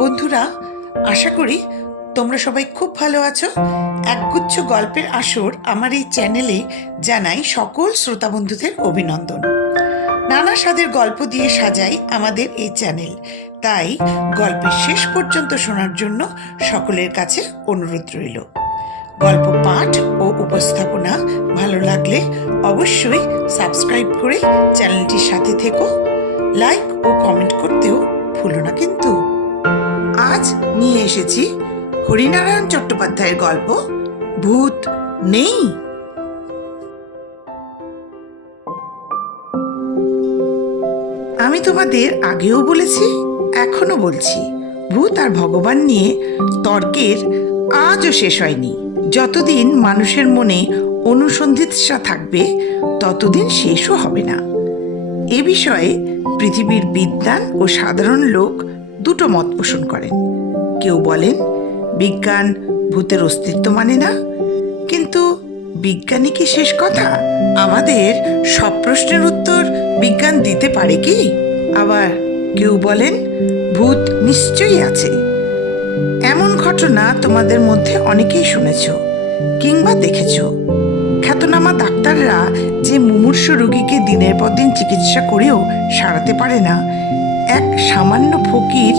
বন্ধুরা, আশা করি তোমরা সবাই খুব ভালো আছো। একগুচ্ছ গল্পের আসর আমার এই চ্যানেলে জানাই সকল শ্রোতা বন্ধুদের অভিনন্দন। নানা স্বাদের গল্প দিয়ে সাজাই আমাদের এই চ্যানেল, তাই গল্পের শেষ পর্যন্ত শোনার জন্য সকলের কাছে অনুরোধ রইল। গল্প পাঠ ও উপস্থাপনা ভালো লাগলে অবশ্যই সাবস্ক্রাইব করে চ্যানেলটির সাথে থেকো। লাইক ও কমেন্ট করতেও ভুলো না কিন্তু। আজ নিয়ে এসেছি হরিনারায়ণ চট্টোপাধ্যায়ের গল্প ভূত নেই। আমি তোমাদের আগেও বলেছি, এখনো বলছি, ভূত আর ভগবান নিয়ে তর্কের আজও শেষ হয়নি। যতদিন মানুষের মনে অনুসন্ধিৎসা থাকবে ততদিন শেষও হবে না। এ বিষয়ে পৃথিবীর বিদ্বান ও সাধারণ লোক দুটো মত পোষণ করেন। কেউ বলেন বিজ্ঞান ভূতের অস্তিত্ব মানে না, কিন্তু বিজ্ঞানই কি শেষ কথা? আমাদের সব প্রশ্নের উত্তর বিজ্ঞান দিতে পারে কি? আবার কেউ বলেন ভূত নিশ্চয়ই আছে। এমন ঘটনা তোমাদের মধ্যে অনেকেই শুনেছ কিংবা দেখেছ। খ্যাতনামা ডাক্তাররা যে মুমূর্ষ রোগীকে দিনের পর দিন চিকিৎসা করেও সারাতে পারে না, এক সামান্য ফকির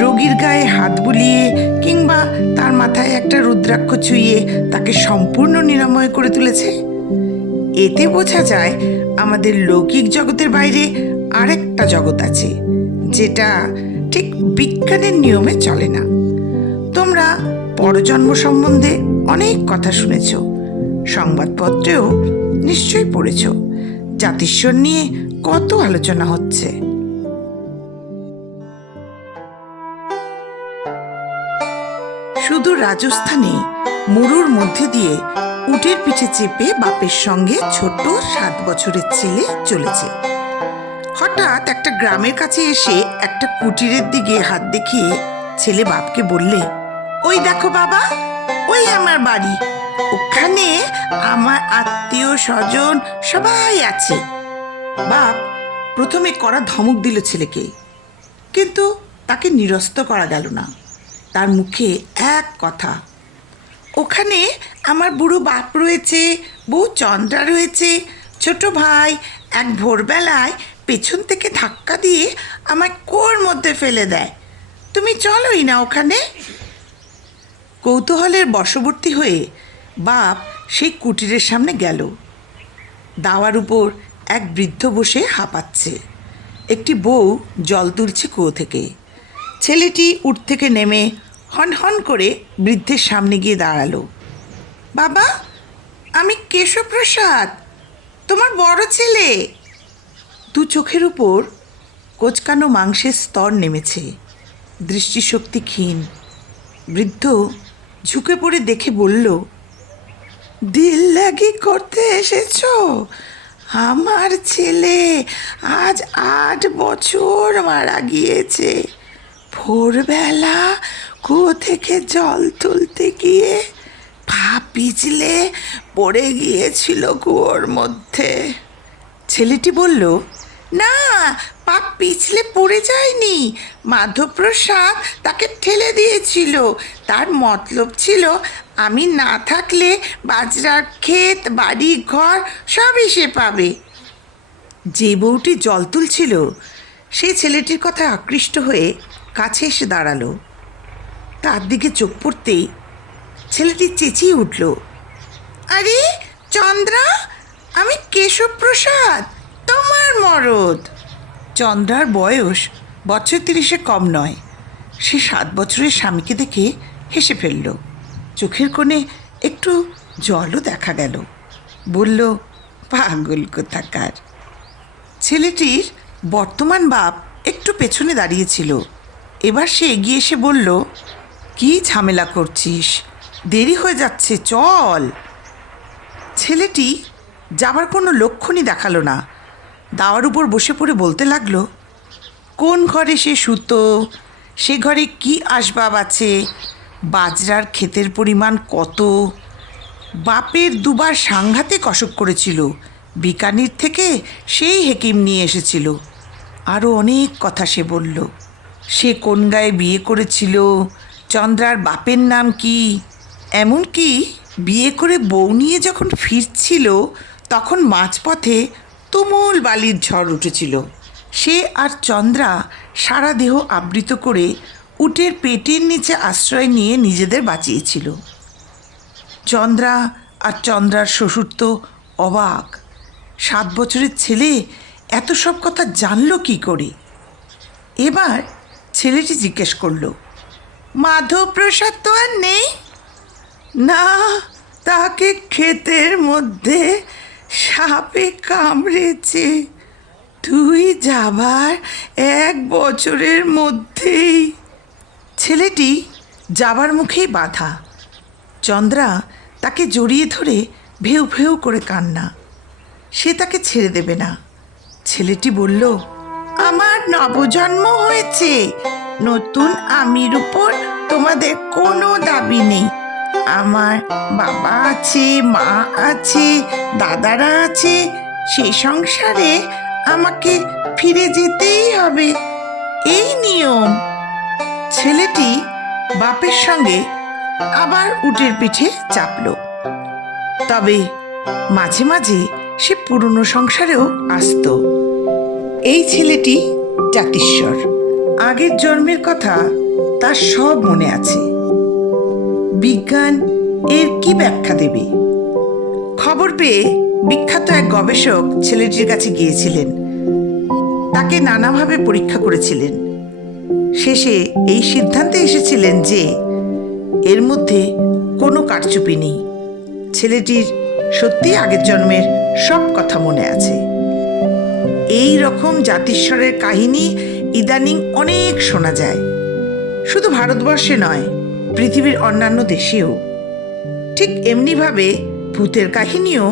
রোগীর গায়ে হাত বুলিয়ে কিংবা তার মাথায় একটা রুদ্রাক্ষ ছুঁয়ে তাকে সম্পূর্ণ নিরাময় করে তুলেছে। এতে বোঝা যায় আমাদের লৌকিক জগতের বাইরে আরেকটা জগৎ আছে, যেটা ঠিক বিজ্ঞানের নিয়মে চলে না। তোমরা পরজন্ম সম্বন্ধে অনেক কথা শুনেছ, সংবাদপত্রেও নিশ্চয়ই পড়েছ। জাতিস্বর নিয়ে কত আলোচনা হচ্ছে। শুধু রাজস্থানে মরুর মধ্যে দিয়ে উটের পিঠে চেপে বাপের সঙ্গে ছোট 7 বছরের ছেলে চলেছে। হঠাৎ একটা গ্রামের কাছে এসে একটা কুটিরের দিকে হাত দেখিয়ে ছেলে বাপকে বললে, ওই দেখো বাবা, ওই আমার বাড়ি, ওখানে আমার আত্মীয় স্বজন সবাই আছে। বাপ প্রথমে কড়া ধমক দিল ছেলেকে, কিন্তু তাকে নিরস্ত করা গেল না। তার মুখে এক কথা, ওখানে আমার বুড়ো বাপ রয়েছে, বউ চন্দ্রা রয়েছে, ছোট ভাই এক ভোরবেলায় পেছন থেকে ধাক্কা দিয়ে আমায় কুয়োর মধ্যে ফেলে দেয়, তুমি চলোই না ওখানে। কৌতূহলের বশবর্তী হয়ে বাপ সেই কুটিরের সামনে গেল। দাওয়ার উপর এক বৃদ্ধ বসে হাঁপাচ্ছে, একটি বউ জল তুলছে কুয়ো থেকে। ছেলেটি উঠ থেকে নেমে হন হন করে বৃদ্ধের সামনে গিয়ে দাঁড়ালো। বাবা, আমি কেশবপ্রসাদ, তোমার বড় ছেলে। দু চোখের উপর কোচকানো মাংসের স্তর নেমেছে, দৃষ্টিশক্তি ক্ষীণ। বৃদ্ধ ঝুঁকে পড়ে দেখে বলল, দিল লাগি করতে এসেছ? আমার ছেলে আজ 8 বছর মারা গিয়েছে। ভোরবেলা কুয়ো থেকে জল তুলতে গিয়ে পা পিছলে পড়ে গিয়েছিল কুয়োর মধ্যে। ছেলেটি বলল, না, পা পিছলে পড়ে যায়নি, মাধবপ্রসাদ তাকে ঠেলে দিয়েছিল। তার মতলব ছিল আমি না থাকলে বাজরার ক্ষেত, বাড়ি, ঘর সবই সে পাবে। যে বউটি জল তুলছিল সেই ছেলেটির কথায় আকৃষ্ট হয়ে কাছে এসে দাঁড়ালো। তার দিকে চোখ পড়তেই ছেলেটি চেঁচিয়ে উঠল, আরে চন্দ্রা, আমি কেশবপ্রসাদ, তোমার মরদ। চন্দ্রার বয়স বছর 30 কম নয়। সে 7 বছরের স্বামীকে দেখে হেসে ফেলল। চোখের কোণে একটু জলও দেখা গেল। বলল, পাগল কোথাকার। ছেলেটির বর্তমান বাপ একটু পেছনে দাঁড়িয়েছিল। এবার সে এগিয়ে এসে বলল, কি ঝামেলা করছিস? দেরি হয়ে যাচ্ছে, চল। ছেলেটি যাবার কোনো লক্ষণই দেখালো না। দাওয়ার উপর বসে পড়ে বলতে লাগলো, কোন ঘরে সে শুতো, সে ঘরে কি আসবাব আছে, বাজরার ক্ষেতের পরিমাণ কত, বাপের 2বার সাংঘাতিক অসুখ করেছিল, বিকানির থেকে সেই হেকিম নিয়ে এসেছিল। আরও অনেক কথা সে বলল। সে কোন গায়ে বিয়ে করেছিল, চন্দ্রার বাপের নাম কি, এমনকি বিয়ে করে বউ নিয়ে যখন ফিরছিল তখন মাঝপথে তুমুল বালির ঝড় উঠেছিল। সে আর চন্দ্রা সারা দেহ আবৃত করে উটের পেটের নিচে আশ্রয় নিয়ে নিজেদের বাঁচিয়েছিল। চন্দ্রা আর চন্দ্রার শ্বশুর তো অবাক, 7 বছরের ছেলে এত সব কথা জানলো কি করে। এবার ছেলেটি জিজ্ঞেস করলো, মাধবপ্রসাদ তো আর নেই? না, তাকে ক্ষেতের মধ্যে সাপে কামড়েছে, তুই যাবার 1 বছরের মধ্যেই। ছেলেটি যাবার মুখেই বাধা। চন্দ্রা তাকে জড়িয়ে ধরে ভেউ ভেউ করে কান্না। সে তাকে ছেড়ে দেবে না। ছেলেটি বলল, আমার নবজন্ম হয়েছে, নতুন আমির উপর তোমাদের কোনো দাবি নেই। আমার বাবা আছে, মা আছে, দাদারা আছে, সেই সংসারে আমাকে ফিরে যেতেই হবে, এই নিয়ম। ছেলেটি বাপের সঙ্গে আবার উটের পিঠে চাপল। তবে মাঝে মাঝে সে পুরনো সংসারেও আসতো। এই ছেলেটি জাতিস্বর, আগের জন্মের কথা তার সব মনে আছে। বিজ্ঞান এর কি ব্যাখ্যা দেবে? খবর পেয়ে বিখ্যাত এক গবেষক ছেলেটির কাছে গিয়েছিলেন, তাকে নানাভাবে পরীক্ষা করেছিলেন। শেষে এই সিদ্ধান্তে এসেছিলেন যে এর মধ্যে কোনো কারচুপি নেই। ছেলেটির সত্যি আগের জন্মের সব কথা মনে আছে। এই রকম জাতিস্বরের কাহিনী ইদানিং অনেক শোনা যায়, শুধু ভারতবর্ষে নয়, পৃথিবীর অন্যান্য দেশেও। ঠিক এমনিভাবে ভূতের কাহিনীও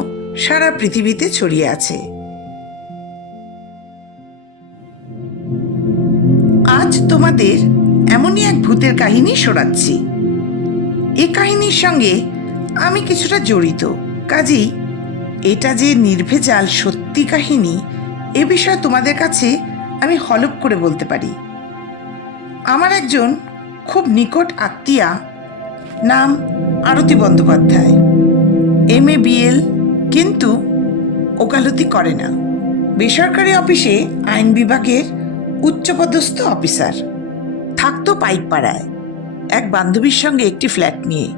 সারা পৃথিবীতে ছড়িয়ে আছে। আজ তোমাদের এমনই এক ভূতের কাহিনী শোনাচ্ছি। এই কাহিনীর সঙ্গে আমি কিছুটা জড়িত, কাজেই এটা যে নির্ভেজাল সত্যি কাহিনী এ বিষয়ে তোমাদের কাছে আমি হলফ করে বলতে পারি। আমার একজন খুব নিকট আত্মীয়া, নাম আরতি বন্দ্যোপাধ্যায়, MA BL, কিন্তু ওকালতি করে না। বেসরকারি অফিসে আইন বিভাগের উচ্চপদস্থ অফিসার। থাকতো পাইকপাড়ায় এক বান্ধবীর সঙ্গে একটি ফ্ল্যাট নিয়ে।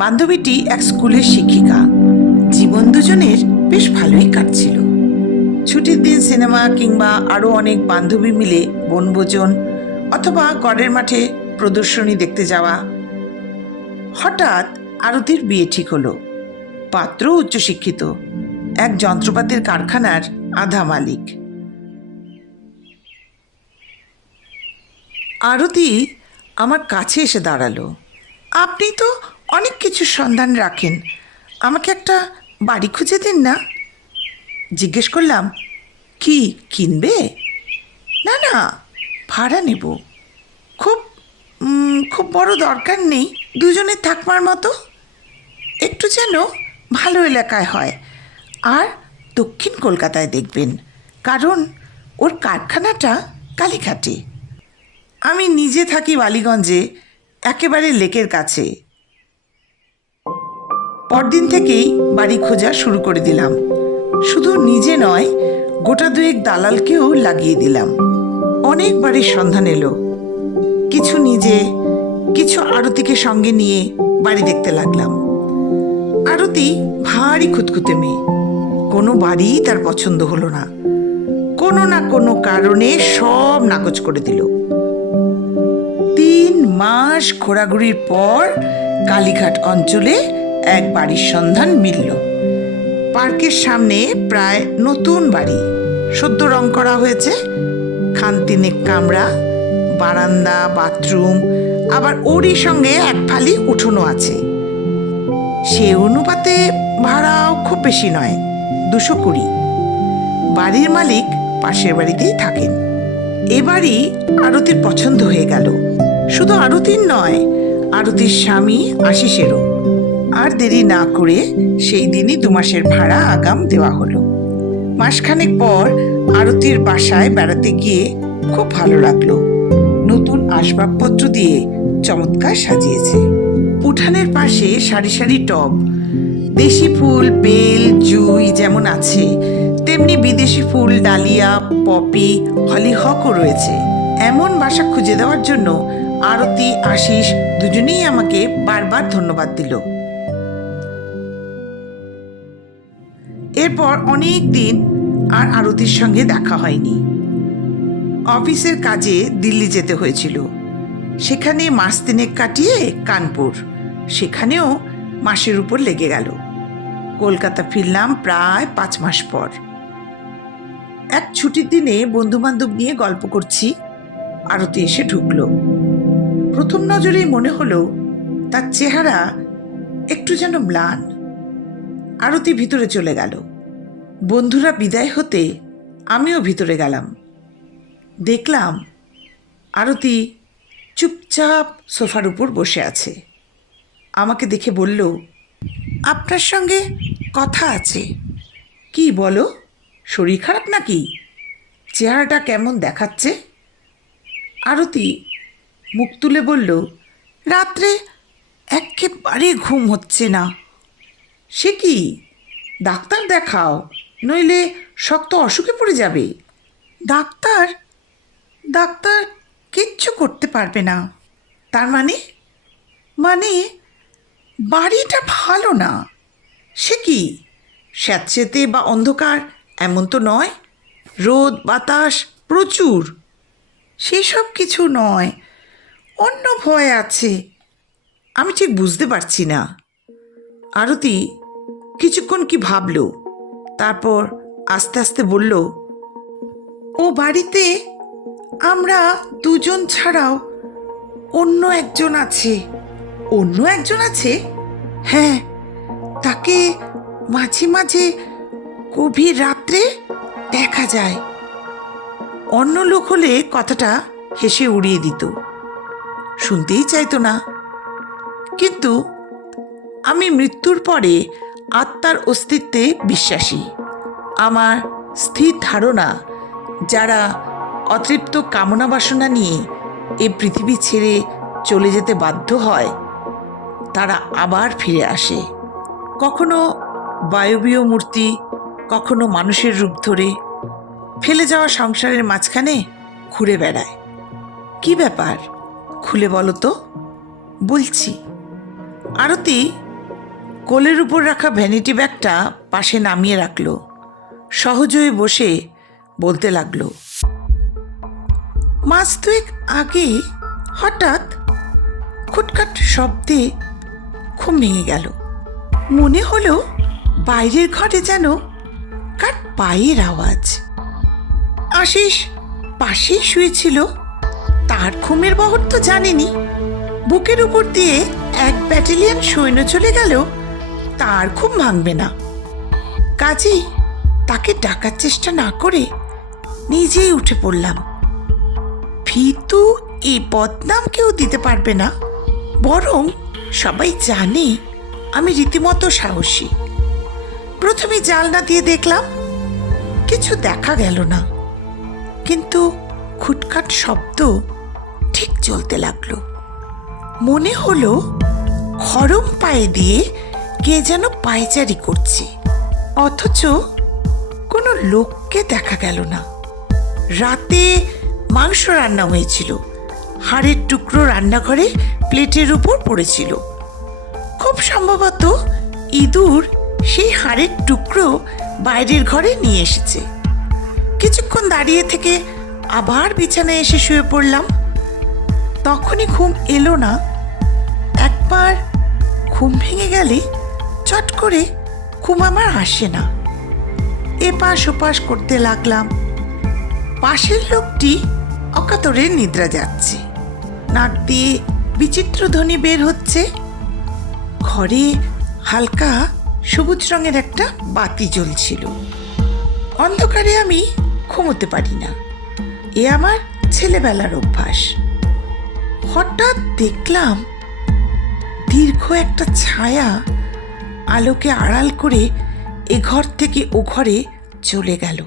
বান্ধবীটি এক স্কুলের শিক্ষিকা। জীবন দুজনের বেশ ভালোই কাটছিল। ছুটির দিন সিনেমা কিংবা আরও অনেক বান্ধবী মিলে বনভোজন অথবা গড়ের মাঠে প্রদর্শনী দেখতে যাওয়া। হঠাৎ আরতির বিয়ে ঠিক হলো। পাত্র উচ্চশিক্ষিত, এক যন্ত্রপাতির কারখানার আধা মালিক। আরতি আমার কাছে এসে দাঁড়ালো। আপনি তো অনেক কিছু সন্ধান রাখেন, আমাকে একটা বাড়ি খুঁজে দিন না। জিজ্ঞেস করলাম, কি কিনবে? না না, ভাড়া নেব। খুব খুব বড় দরকার নেই, দুজনে থাকবার মতো। একটু যেন ভালো এলাকায় হয়, আর দক্ষিণ কলকাতায় দেখবেন, কারণ ওর কারখানাটা কালীঘাটে। আমি নিজে থাকি বালিগঞ্জে, একেবারে লেকের কাছে। পরদিন থেকেই বাড়ি খোঁজা শুরু করে দিলাম। শুধু নিজে নয়, গোটা 2 দালালকেও লাগিয়ে দিলাম। অনেক বাড়ির সন্ধান এলো। কিছু নিজে, কিছু আরতিকে সঙ্গে নিয়ে বাড়ি দেখতে লাগলাম। আরতি ভারী খুঁতখুঁতে মেয়ে, কোনো বাড়িই তার পছন্দ হলো না। কোনো না কোনো কারণে সব নাকচ করে দিল। 3 মাস ঘোরাঘুরির পর কালীঘাট অঞ্চলে এক বাড়ির সন্ধান মিলল। পার্কের সামনে প্রায় নতুন বাড়ি, সদ্য রং করা হয়েছে। খানতিনেক কামরা, বারান্দা, বাথরুম, আবার ওরই সঙ্গে এক ফালি উঠোনও আছে। সে অনুপাতে ভাড়াও খুব বেশি নয়, 220। বাড়ির মালিক পাশের বাড়িতেই থাকেন। এবারই আরতির পছন্দ হয়ে গেল। শুধু আরতির নয়, আরতির স্বামী আশিসেরও। আর দেরি না করে সেই দিনই 2 মাসের ভাড়া আগাম দেওয়া হলো। মাসখানেক পর আরতির বাসায় বেড়াতে গিয়ে খুব ভালো লাগলো। আসবাবপত্র দিয়ে চমৎকার সাজিয়েছে। উঠানের পাশে সারি সারি টব, দেশি ফুল, বেল, জুই যেমন আছে তেমনি বিদেশি ফুল, ডালিয়া, পপি, হলিহকও রয়েছে। এমন বাসা খুঁজে দেওয়ার জন্য আরতি, আশিস দুজনেই আমাকে বারবার ধন্যবাদ দিল। এরপর অনেক দিন আর আরতির সঙ্গে দেখা হয়নি। অফিসের কাজে দিল্লি যেতে হয়েছিল। সেখানে মাস তিনেক কাটিয়ে কানপুর, সেখানেও মাসের উপর লেগে গেল। কলকাতা ফিরলাম প্রায় 5 মাস পর। এক ছুটির দিনে বন্ধুবান্ধব নিয়ে গল্প করছি, আরতি এসে ঢুকলো। প্রথম নজরেই মনে হলো তার চেহারা একটু যেন ম্লান। আরতি ভিতরে চলে গেল। বন্ধুরা বিদায় হতে আমিও ভিতরে গেলাম। দেখলাম আরতি চুপচাপ সোফার উপর বসে আছে। আমাকে দেখে বলল, আপনার সঙ্গে কথা আছে। কি বলো? শরীর খারাপ নাকি? চেহারাটা কেমন দেখাচ্ছে? আরতি মুখ তুলে বলল, রাত্রে একেবারে ঘুম হচ্ছে না। সে কি? ডাক্তার দেখাও, নইলে শক্ত অসুখে পড়ে যাবে। ডাক্তার ডাক্তার কিচ্ছু করতে পারবে না। তার মানে? মানে বাড়িটা ভালো না। সে কি? স্যাঁতসেঁতে বা অন্ধকার এমন তো নয়। রোদ বাতাস প্রচুর। সেসব কিছু নয়, অন্য ভয় আছে। আমি ঠিক বুঝতে পারছি না। আরতি কিছুক্ষণ কি ভাবল, তারপর আস্তে আস্তে বলল, ও বাড়িতে আমরা দুজন ছাড়াও অন্য একজন আছে। অন্য একজন আছে? হ্যাঁ, তাকে মাঝে মাঝে গভীর রাত্রে দেখা যায়। অন্য লোক হলে কথাটা হেসে উড়িয়ে দিত, শুনতেই চাইতো না। কিন্তু আমি মৃত্যুর পরে আত্মার অস্তিত্বে বিশ্বাসী। আমার স্থির ধারণা, যারা অতৃপ্ত কামনা বাসনা নিয়ে এ পৃথিবী ছেড়ে চলে যেতে বাধ্য হয়, তারা আবার ফিরে আসে। কখনো বায়বীয় মূর্তি, কখনো মানুষের রূপ ধরে ফেলে যাওয়া সংসারের মাঝখানে ঘুরে বেড়ায়। কি ব্যাপার? খুলে বলো তো। বলছি। আরতি কোলের উপর রাখা ভ্যানিটি ব্যাগটা পাশে নামিয়ে রাখলো। সহজ হয়ে বসে বলতে লাগলো, মাস দুয়েক আগে হঠাৎ খুটখাট শব্দে ঘুম ভেঙে গেল। মনে হলো বাইরের ঘরে যেন কার পায়ের আওয়াজ। আশিস পাশেই শুয়েছিল। তার ঘুমের বহর তো জানিনি। বুকের উপর দিয়ে 1 ব্যাটালিয়ন সৈন্য চলে গেল, তার ঘুম ভাঙবে না। কাজেই তাকে ডাকার চেষ্টা না করে নিজেই উঠে পড়লাম। ভীতু এই বদনাম কেউ দিতে পারবে না, বরং সবাই জানে আমি রীতিমতো সাহসী। প্রথমে জানলা দিয়ে দেখলাম, কিছু দেখা গেল না, কিন্তু খুটখাট শব্দ ঠিক চলতে লাগলো। মনে হলো খরম পায়ে দিয়ে কে যেন পায়চারি করছে, অথচ কোনো লোককে দেখা গেল না। রাতে মাংস রান্না হয়েছিল। হাড়ের টুকরো রান্নাঘরে প্লেটের উপর পড়েছিল। খুব সম্ভবত ইঁদুর সেই হাড়ের টুকরো বাইরের ঘরে নিয়ে এসেছে। কিছুক্ষণ দাঁড়িয়ে থেকে আবার বিছানায় এসে শুয়ে পড়লাম। তখনই ঘুম এলো না। একবার ঘুম ভেঙে গেলে চট করে ঘুম আমার আসে না। এপাশ ওপাশ করতে লাগলাম। পাশের লোকটি অকাতরে নিদ্রা যাচ্ছে। নাক দিয়ে বিচিত্র ধ্বনি বের হচ্ছে। ঘরে হালকা সবুজ রঙের একটা বাতি জ্বলছিল। অন্ধকারে আমি ঘুমোতে পারি না, এ আমার ছেলেবেলার অভ্যাস। হঠাৎ দেখলাম দীর্ঘ একটা ছায়া আলোকে আড়াল করে এ ঘর থেকে ও ঘরে চলে গেল।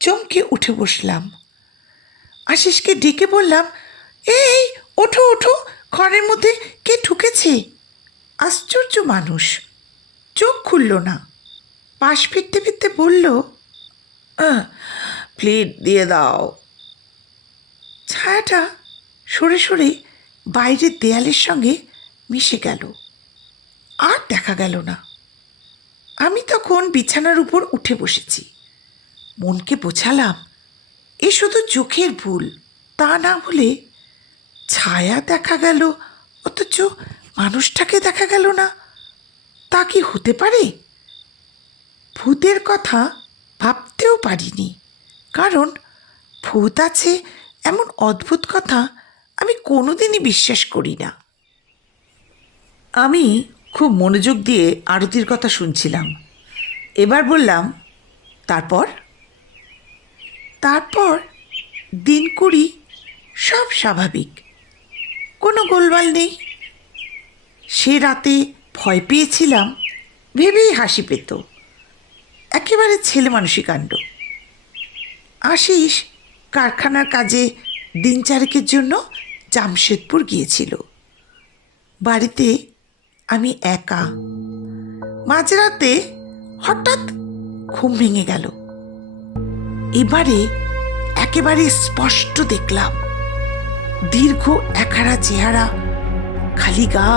চমকে উঠে বসলাম। আশিসকে ডেকে বললাম, এই, ওঠো ওঠো, ঘরের মধ্যে কে ঢুকেছে? আশ্চর্য মানুষ, চোখ খুলল না। পাশ ফিরতে ফিরতে বলল, প্লেট দিয়ে দাও। ছায়াটা সরে সরে বাইরের দেয়ালের সঙ্গে মিশে গেল, আর দেখা গেল না। আমি তখন বিছানার উপর উঠে বসেছি। মনকে বোঝালাম এ শুধু চোখের ভুল, তা না হলে ছায়া দেখা গেল অথচ মানুষটাকে দেখা গেল না, তা কি হতে পারে? ভূতের কথা ভাবতেও পারিনি, কারণ ভূত আছে এমন অদ্ভুত কথা আমি কোনোদিনই বিশ্বাস করি না। আমি খুব মনোযোগ দিয়ে আরতির কথা শুনছিলাম। এবার বললাম, তারপর? তারপর দিন কুড়ি সব স্বাভাবিক, কোনো গোলমাল নেই। সে রাতে ভয় পেয়েছিলাম ভেবেই হাসি পেত, একেবারে ছেলে মানুষী কাণ্ড। আশিস কারখানার কাজে দিন চারেকের জন্য জামশেদপুর গিয়েছিল। বাড়িতে আমি একা। মাঝরাতে হঠাৎ ঘুম ভেঙে গেল। এবারে একেবারে স্পষ্ট দেখলাম দীর্ঘ একহারা চেহারা, খালি গা,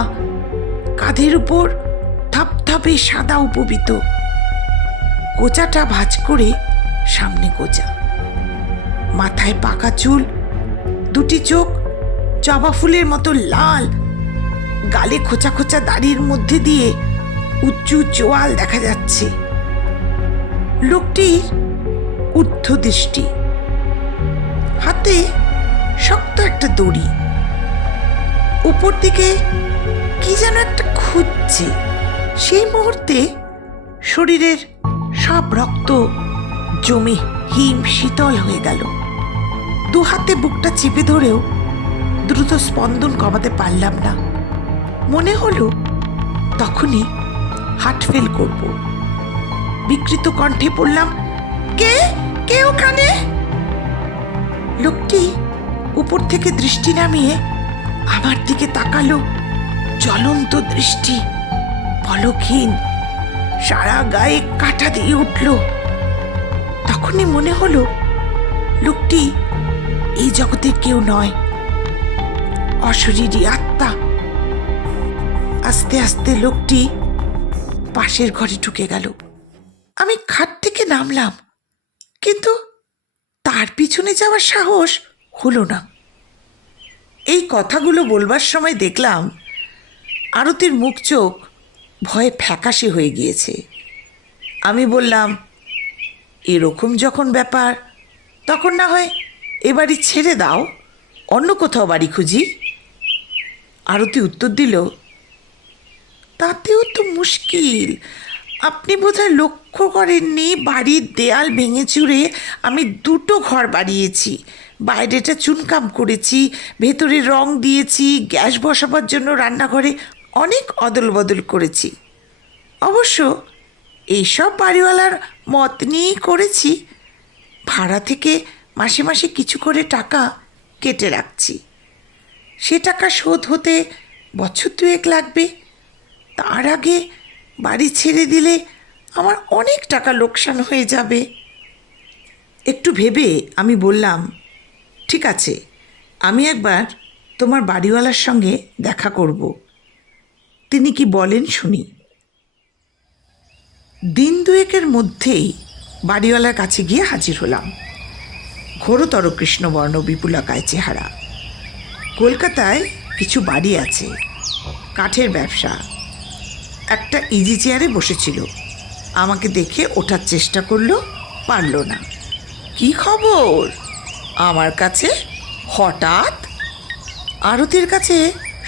কাঁধের উপর থাপথাপে সাদা উপবিত, কোচাটা ভাঁজ করে সামনে কোচা, মাথায় পাকা চুল, দুটি চোখ জবা ফুলের মতো লাল, গালে খোঁচা খোঁচা দাড়ির মধ্যে দিয়ে উঁচু চোয়াল দেখা যাচ্ছে। লোকটির ঊর্ধ্ব দৃষ্টি, হাতে শক্ত একটা দড়ি, উপর দিকে কি যেন একটা খুঁজছে। সেই মুহূর্তে শরীরের সব রক্ত জমে হিম শীতল হয়ে গেল। দু হাতে বুকটা চেপে ধরেও দ্রুত স্পন্দন কমাতে পারলাম না। মনে হলো তখনই হার্ট ফেল করব। বিকৃত কণ্ঠে পড়লাম, কে কে ওখানে? লোকটি উপর থেকে দৃষ্টি নামিয়ে আমার দিকে তাকালো, জ্বলন্ত দৃষ্টি, পলকহীন, সারা গায়ে কাঁটা দিয়ে উঠল। তখনই মনে হলো লোকটি এই জগতের কেউ নয়, অশরীরী আত্মা। আস্তে আস্তে লোকটি পাশের ঘরে ঢুকে গেল। আমি খাট থেকে নামলাম, কিন্তু তার পিছনে যাওয়ার সাহস হলো না। এই কথাগুলো বলবার সময় দেখলাম আরতির মুখ চোখ ভয়ে ফ্যাকাশে হয়ে গিয়েছে। আমি বললাম, এরকম যখন ব্যাপার তখন না হয় এ বাড়ি ছেড়ে দাও, অন্য কোথাও বাড়ি খুঁজি। আরতি উত্তর দিল, তাতেও তো মুশকিল। আপনি বোধহয় লক্ষ্য করেননি, বাড়ির দেয়াল ভেঙে চুরে আমি দুটো ঘর বাড়িয়েছি। বাইরেটা চুনকাম করেছি, ভেতরে রং দিয়েছি, গ্যাস বসাবার জন্য রান্নাঘরে অনেক অদল বদল করেছি। অবশ্য এইসব বাড়িওয়ালার মত নিয়েই করেছি। ভাড়া থেকে মাসে মাসে কিছু করে টাকা কেটে রাখছি। সে টাকা শোধ হতে বছর দুয়েক লাগবে। তার আগে বাড়ি ছেড়ে দিলে আমার অনেক টাকা লোকসান হয়ে যাবে। একটু ভেবে আমি বললাম, ঠিক আছে, আমি একবার তোমার বাড়িওয়ালার সঙ্গে দেখা করব, তিনি কি বলেন শুনি। দিন দুয়েকের মধ্যেই বাড়িওয়ালার কাছে গিয়ে হাজির হলাম। ঘোরতর কৃষ্ণবর্ণ, বিপুলাকায় চেহারা। কলকাতায় কিছু বাড়ি আছে, কাঠের ব্যবসা। একটা ইজি চেয়ারে বসেছিল, আমাকে দেখে ওঠার চেষ্টা করলো, পারল না। কি খবর আমার কাছে হঠাৎ? আরতির কাছে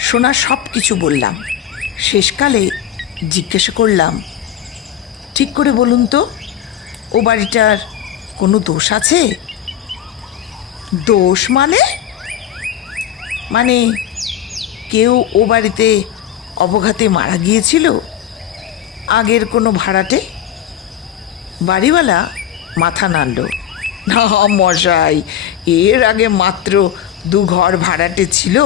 শোনা সব কিছু বললাম। শেষকালে জিজ্ঞাসা করলাম, ঠিক করে বলুন তো, ও বাড়িটার কোনো দোষ আছে? দোষ মানে কেউ ও বাড়িতে অবঘাতে মারা গিয়েছিল? আগের কোনো ভাড়াটে? বাড়িওয়ালা মাথা নাড়ল, না মশাই, এর আগে মাত্র ঘর ভাড়াটে ছিল,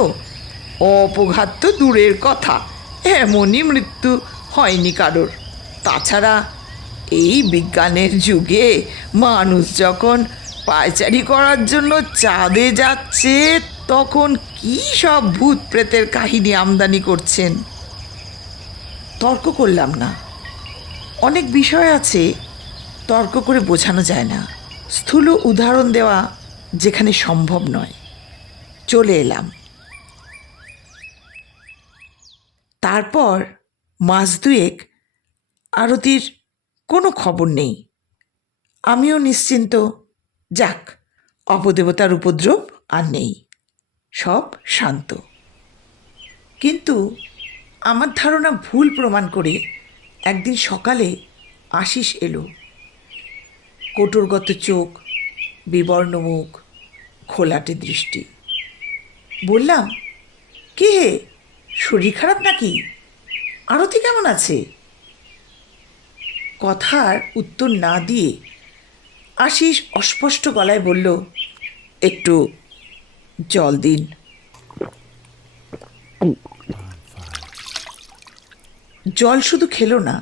অপঘাত তো দূরের কথা, এমনই মৃত্যু হয়নি কারোর। তাছাড়া এই বিজ্ঞানের যুগে মানুষ যখন পায়চারি করার জন্য চাঁদে যাচ্ছে, তখন কী সব ভূত প্রেতের কাহিনী আমদানি করছেন। তর্ক করলাম না। অনেক বিষয় আছে তর্ক করে বোঝানো যায় না, স্থূল উদাহরণ দেওয়া যেখানে সম্ভব নয়। চলে এলাম। তারপর মাস দুয়েক আরতির কোনো খবর নেই। আমিও নিশ্চিন্ত, যাক, অপদেবতার উপদ্রব আর নেই, সব শান্ত। কিন্তু আমার ধারণা ভুল প্রমাণ করে একদিন সকালে আশিস এলো। কোটরগত চোখ, বিবর্ণ মুখ, খোলাটে দৃষ্টি। বললাম, কি হে, শরীর খারাপ নাকি? আরতি কেমন আছে? কথার উত্তর না দিয়ে আশিস অস্পষ্ট গলায় বলল, একটু জল দিন। জল শুধু খেলো না,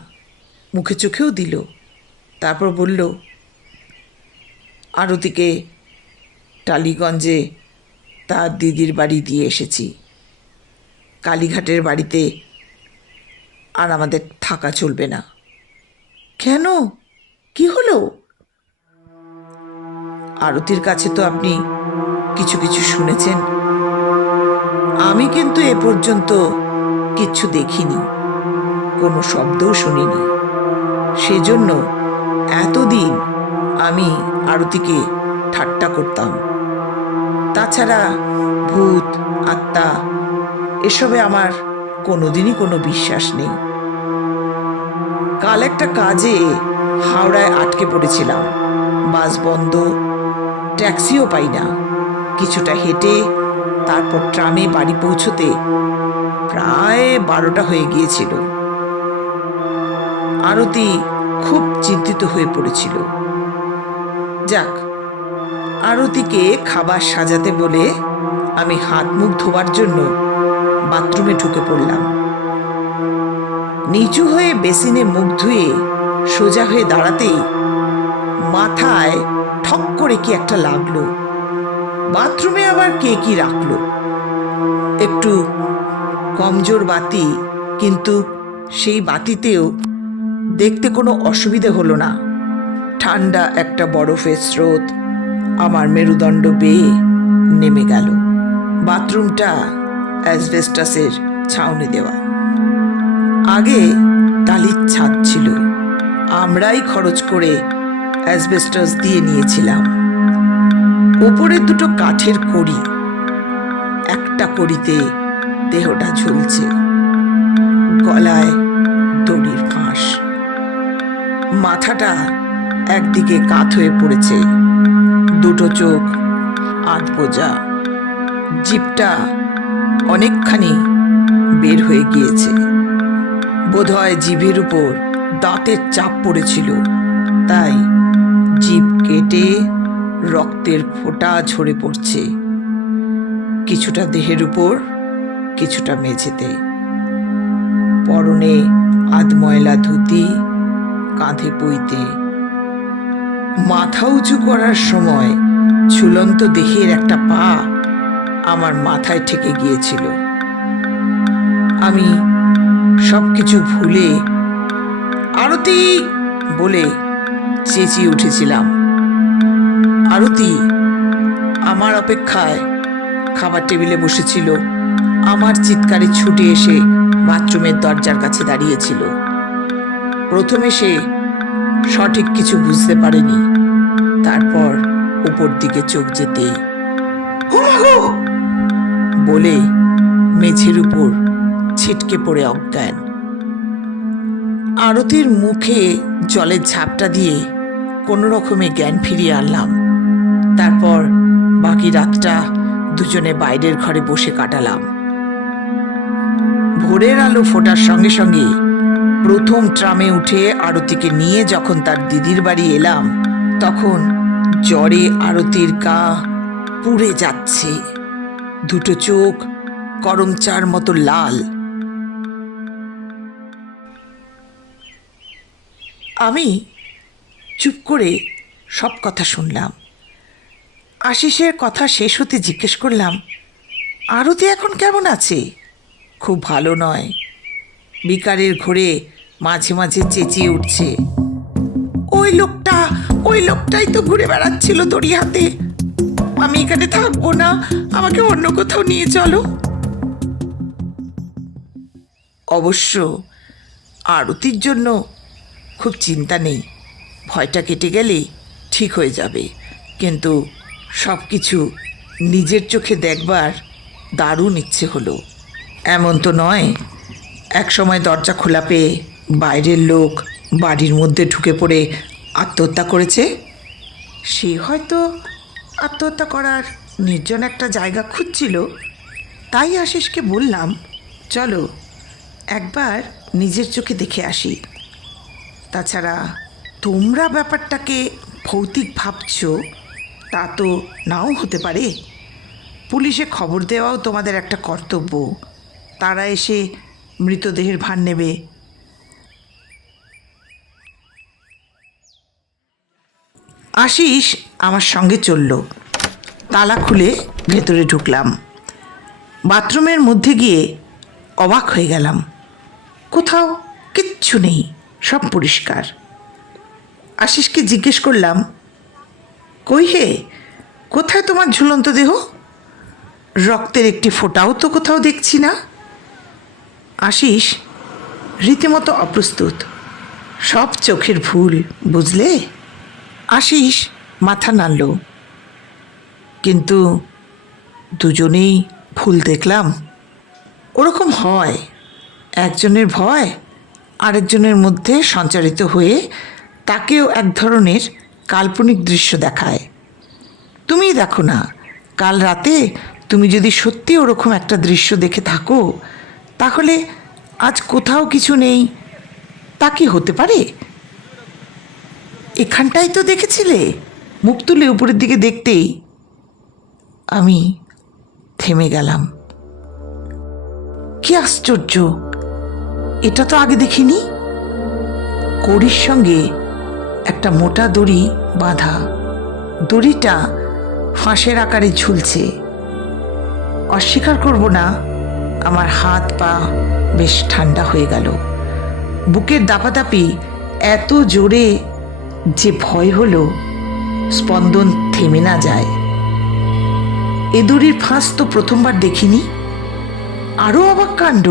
মুখে চোখেও দিল। তারপর বলল, আরতিকে টালিগঞ্জে তার দিদির বাড়ি দিয়ে এসেছি। কালীঘাটের বাড়িতে আর আমাদের থাকা চলবে না। কেন, কি হলো? আরতির কাছে তো আপনি কিছু কিছু শুনেছেন, আমি কিন্তু এ পর্যন্ত কিচ্ছু দেখিনি, কোনো শব্দও শুনিনি। সেজন্য এতদিন আমি আরতিকে ঠাট্টা করতাম। তাছাড়া ভূত, আত্মা এসবে আমার কোনোদিনই কোনো বিশ্বাস নেই। কাল একটা কাজে হাওড়ায় আটকে পড়েছিলাম। বাস বন্ধ, ট্যাক্সিও পাই না। কিছুটা হেঁটে তারপর ট্রামে বাড়ি পৌঁছতে প্রায় 12টা হয়ে গিয়েছিল। আরতি খুব চিন্তিত হয়ে পড়েছিল। যাক, আরতিকে খাবার সাজাতে বলে আমি হাত মুখ ধোবার জন্য বাথরুমে ঢুকে পড়লাম। নিচু হয়ে বেসিনে মুখ ধুয়ে সোজা হয়ে দাঁড়াতেই মাথায় ঠক করে কি একটা লাগলো। বাথরুমে আবার কে কি রাখলো। একটু কমজোর বাতি, কিন্তু সেই বাতিতেও দেখতে কোনো অসুবিধে হলো না। ঠান্ডা একটা বরফের স্রোত আমার মেরুদণ্ড বেয়ে নেমে গেল। বাথরুমটা অ্যাসবেস্টাসের ছাউনি দেওয়া। আগে টালির ছাদ ছিল, আমরাই খরচ করে অ্যাসবেস্টাস দিয়ে নিয়েছিলাম। ওপরে দুটো কাঠের কড়ি, একটা কড়িতে দেহটা ঝুলছে, গলায় দড়ির ফাঁস। মাথাটা একদিকে কাত হয়ে পড়েছে, দুটো চোখ আধবোজা, জিভটা অনেকখানি বের হয়ে গিয়েছে। বোধহয় জিভের উপর দাঁতের চাপ পড়েছিল, তাই জিভ কেটে রক্তের ফোঁটা ঝরে পড়ছে, কিছুটা দেহের উপর, কিছুটা মেঝেতে। পরনে আধময়লা ধুতি, কাঁধে পইতে। মাথা উঁচু করার সময় ঝুলন্ত দেহের একটা পা আমার মাথায় ঠেকে গিয়েছিল। আমি সবকিছু ভুলে আরতি বলে চেঁচিয়ে উঠেছিলাম। আরতি আমার অপেক্ষায় খাবার টেবিলে বসেছিল। আমার চিৎকারে ছুটে এসে বাথরুমের দরজার কাছে দাঁড়িয়েছিল। প্রথমে সে সঠিক কিছু বুঝতে পারেনি, তারপর উপর দিকে চোখ যেতেই বলে মেঝের উপর ছিটকে পড়ে অজ্ঞান। আরতির মুখে জলের ঝাপটা দিয়ে কোনো রকমে জ্ঞান ফিরিয়ে আনলাম। তারপর বাকি রাতটা দুজনে বাইরের ঘরে বসে কাটালাম। ভোরের আলো ফোটার সঙ্গে সঙ্গে প্রথম ট্রামে উঠে আরতিকে নিয়ে যখন তার দিদির বাড়ি এলাম, তখন জ্বরে আরতির গা পুড়ে যাচ্ছে। দুটো চোখ করম চার মতো লাল। আমি চুপ করে সব কথা শুনলাম। আশিসের কথা শেষ হতে জিজ্ঞেস করলাম, আরতি এখন কেমন আছে? খুব ভালো নয়। বিকারের ঘোরে মাঝে মাঝে চেঁচিয়ে উঠছে। ওই লোকটাই তো ঘুরে বেড়াচ্ছিল দড়ি হাতে। আমি এখানে থাকবো না, আমাকে অন্য কোথাও নিয়ে চলো। অবশ্য আরতির জন্য খুব চিন্তা নেই, ভয়টা কেটে গেলেই ঠিক হয়ে যাবে। কিন্তু সব কিছু নিজের চোখে দেখবার দারুণ ইচ্ছে হলো। এমন তো নয় এক সময় দরজা খোলা পেয়ে বাইরের লোক বাড়ির মধ্যে ঢুকে পড়ে আত্মহত্যা করেছে। সে হয়তো আত্মহত্যা করার নির্জন একটা জায়গা খুঁজছিল। তাই আশিসকে বললাম, চলো একবার নিজের চোখে দেখে আসি। তাছাড়া তোমরা ব্যাপারটাকে ভৌতিক ভাবছো তা তো নাও হতে পারে। পুলিশে খবর দেওয়াও তোমাদের একটা কর্তব্য। তারা এসে মৃতদেহের ভার নেবে। আশিস আমার সঙ্গে চলল। তালা খুলে ভেতরে ঢুকলাম। বাথরুমের মধ্যে গিয়ে অবাক হয়ে গেলাম। কোথাও কিচ্ছু নেই, সব পরিষ্কার। আশিসকে জিজ্ঞেস করলাম, কই হে, কোথায় তোমার ঝুলন্ত দেহ? রক্তের একটি ফোঁটাও তো কোথাও দেখছি না। আশিস রীতিমতো অপ্রস্তুত। সব চোখের ভুল, বুঝলে? আশিস মাথা নাড়ল, কিন্তু দুজনেই ভুল দেখলাম। ওরকম হয়, একজনের ভয় আরেকজনের মধ্যে সঞ্চারিত হয়ে তাকেও এক ধরনের কাল্পনিক দৃশ্য দেখায়। তুমিই দেখো না, কাল রাতে তুমি যদি সত্যি ওরকম একটা দৃশ্য দেখে থাকো, তাহলে আজ কোথাও কিছু নেই, তা কি হতে পারে? এখানটাই তো দেখেছিলে। মুখ তুলে উপরের দিকে দেখতেই আমি থেমে গেলাম। কি আশ্চর্য, এটা তো আগে দেখিনি। কড়ির সঙ্গে একটা মোটা দড়ি বাঁধা। দড়িটা ফাঁসের আকারে ঝুলছে। অস্বীকার করব না, আমার হাত পা বেশ ঠান্ডা হয়ে গেল। বুকের দাপাদাপি এত জোরে যে ভয় হলো, স্পন্দন থেমে না যায়। এ দড়ির ফাঁস তো প্রথমবার দেখিনি। আরও অবাক কাণ্ড,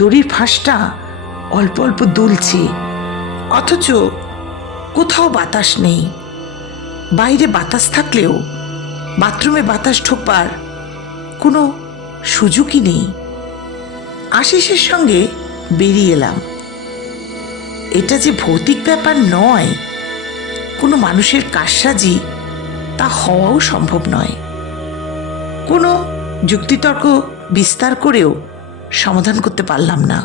দড়ির ফাঁসটা অল্প অল্প দুলছে, অথচ কোথাও বাতাস নেই। বাইরে বাতাস থাকলেও বাথরুমে বাতাস ঢোকবার কোনো সুযোগই নেই। আশিসের সঙ্গে বেরিয়ে এলাম। এটা যে ভৌতিক ব্যাপার নয়, কোনো মানুষের কারসাজি, তা হওয়াও সম্ভব নয়। কোনো যুক্তিতর্ক বিস্তার করেও সমাধান করতে পারলাম না।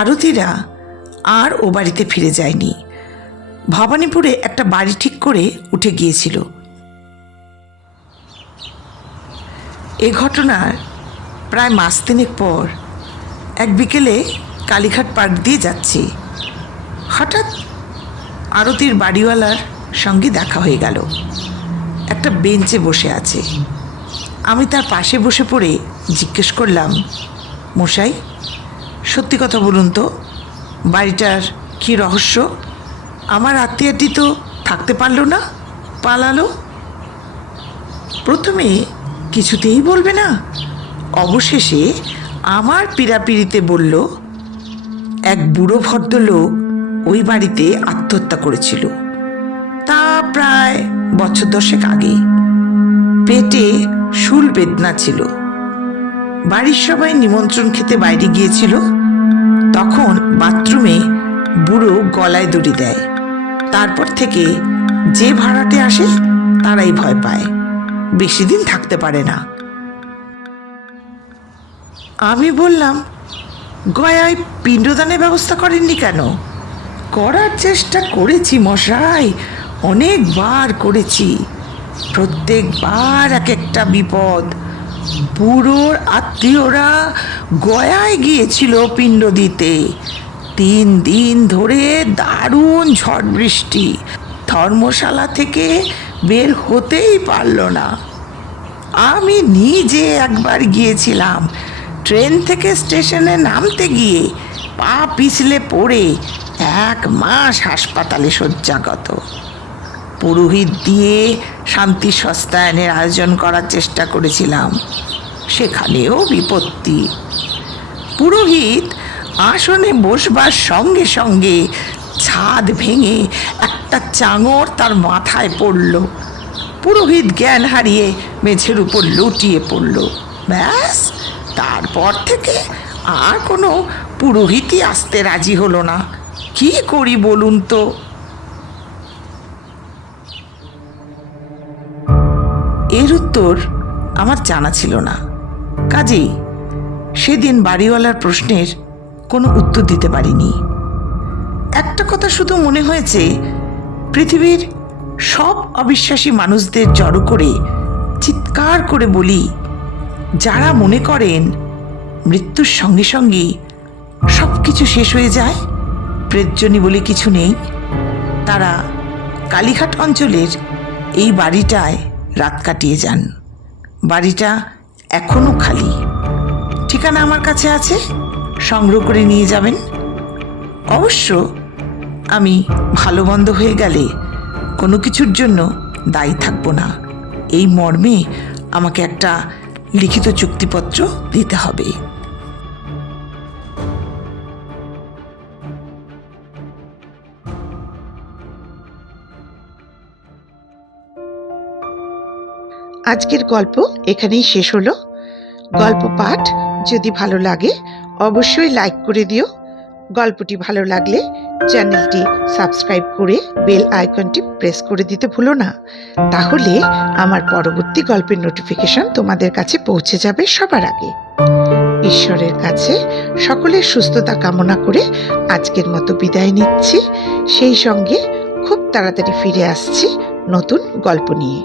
আরতিরা আর ও বাড়িতে ফিরে যায়নি। ভবানীপুরে একটা বাড়ি ঠিক করে উঠে গিয়েছিল। এ ঘটনার প্রায় মাস তিনেক পর এক বিকেলে কালীঘাট পার্ক দিয়ে যাচ্ছি। হঠাৎ আরতির বাড়িওয়ালার সঙ্গে দেখা হয়ে গেল। একটা বেঞ্চে বসে আছে। আমি তার পাশে বসে পড়ে জিজ্ঞেস করলাম, মশাই, সত্যি কথা বলুন তো, বাড়িটার কী রহস্য? আমার আত্মীয়টি তো থাকতে পারল না, পালালো। প্রথমে কিছুতেই বলবে না, অবশেষে আমার পীড়াপিড়িতে বলল, এক বুড়ো ভদ্রলোক ওই বাড়িতে আত্মহত্যা করেছিল। তা প্রায় বছর 10 আগে। পেটে শুল বেদনা ছিল। বাড়ির সবাই নিমন্ত্রণ খেতে বাইরে গিয়েছিল। তখন বাথরুমে বুড়ো গলায় দড়ি দেয়। তারপর থেকে যে ভাড়াটে আসে তারাই ভয় পায়, বেশি দিন থাকতে পারে না। আমি বললাম, গয়ায় পিণ্ডদানের ব্যবস্থা করেননি কেন? করার চেষ্টা করেছি মশাই, অনেকবার করেছি, প্রত্যেকবার এক একটা বিপদ। বুড়োর আত্মীয়রা গয়ায় গিয়েছিল পিণ্ড দিতে। 3 দিন ধরে দারুণ ঝড় বৃষ্টি, ধর্মশালা থেকে বের হতেই পারল না। আমি নিজে একবার গিয়েছিলাম, ট্রেন থেকে স্টেশনে নামতে গিয়ে পা পিছলে পড়ে 1 মাস হাসপাতালে শয্যাগত। পুরোহিত দিয়ে শান্তি সস্তায়নের আয়োজন করার চেষ্টা করেছিলাম, সেখানেও বিপত্তি। পুরোহিত আসনে বসবার সঙ্গে সঙ্গে ছাদ ভেঙে একটা চাঙড় তার মাথায় পড়ল। পুরোহিত জ্ঞান হারিয়ে মেঝের উপর লুটিয়ে পড়ল। ব্যাস, তারপর থেকে আর কোনো পুরোহিতই আসতে রাজি হলো না। কি করি বলুন তো? এর উত্তর আমার জানা ছিল না, কাজেই সেদিন বাড়িওয়ালার প্রশ্নের কোনো উত্তর দিতে পারিনি। একটা কথা শুধু মনে হয়েছে, পৃথিবীর সব অবিশ্বাসী মানুষদের জড়ো করে চিৎকার করে বলি, যারা মনে করেন মৃত্যুর সঙ্গে সঙ্গে সব কিছু শেষ হয়ে যায়, প্রেতজনী বলে কিছু নেই, তারা কালীঘাট অঞ্চলের এই বাড়িটায় রাত কাটিয়ে যান। বাড়িটা এখনো খালি। ঠিকানা আমার কাছে আছে, সংগ্রহ করে নিয়ে যাবেন। অবশ্য আমি ভালো মন্দ হয়ে গেলে কোনো কিছুর জন্য দায়ী থাকব না, এই মর্মে আমাকে একটা লিখিত চুক্তিপত্র দিতে হবে। আজকের গল্প এখানেই শেষ হলো। গল্প পাঠ যদি ভালো লাগে অবশ্যই লাইক করে দিও। গল্পটি ভালো লাগলে চ্যানেলটি সাবস্ক্রাইব করে বেল আইকনটি প্রেস করে দিতে ভুলো না, তাহলে আমার পরবর্তী গল্পের নোটিফিকেশন তোমাদের কাছে পৌঁছে যাবে সবার আগে। ঈশ্বরের কাছে সকলের সুস্থতা কামনা করে আজকের মতো বিদায় নিচ্ছি। সেই সঙ্গে খুব তাড়াতাড়ি ফিরে আসছি নতুন গল্প নিয়ে।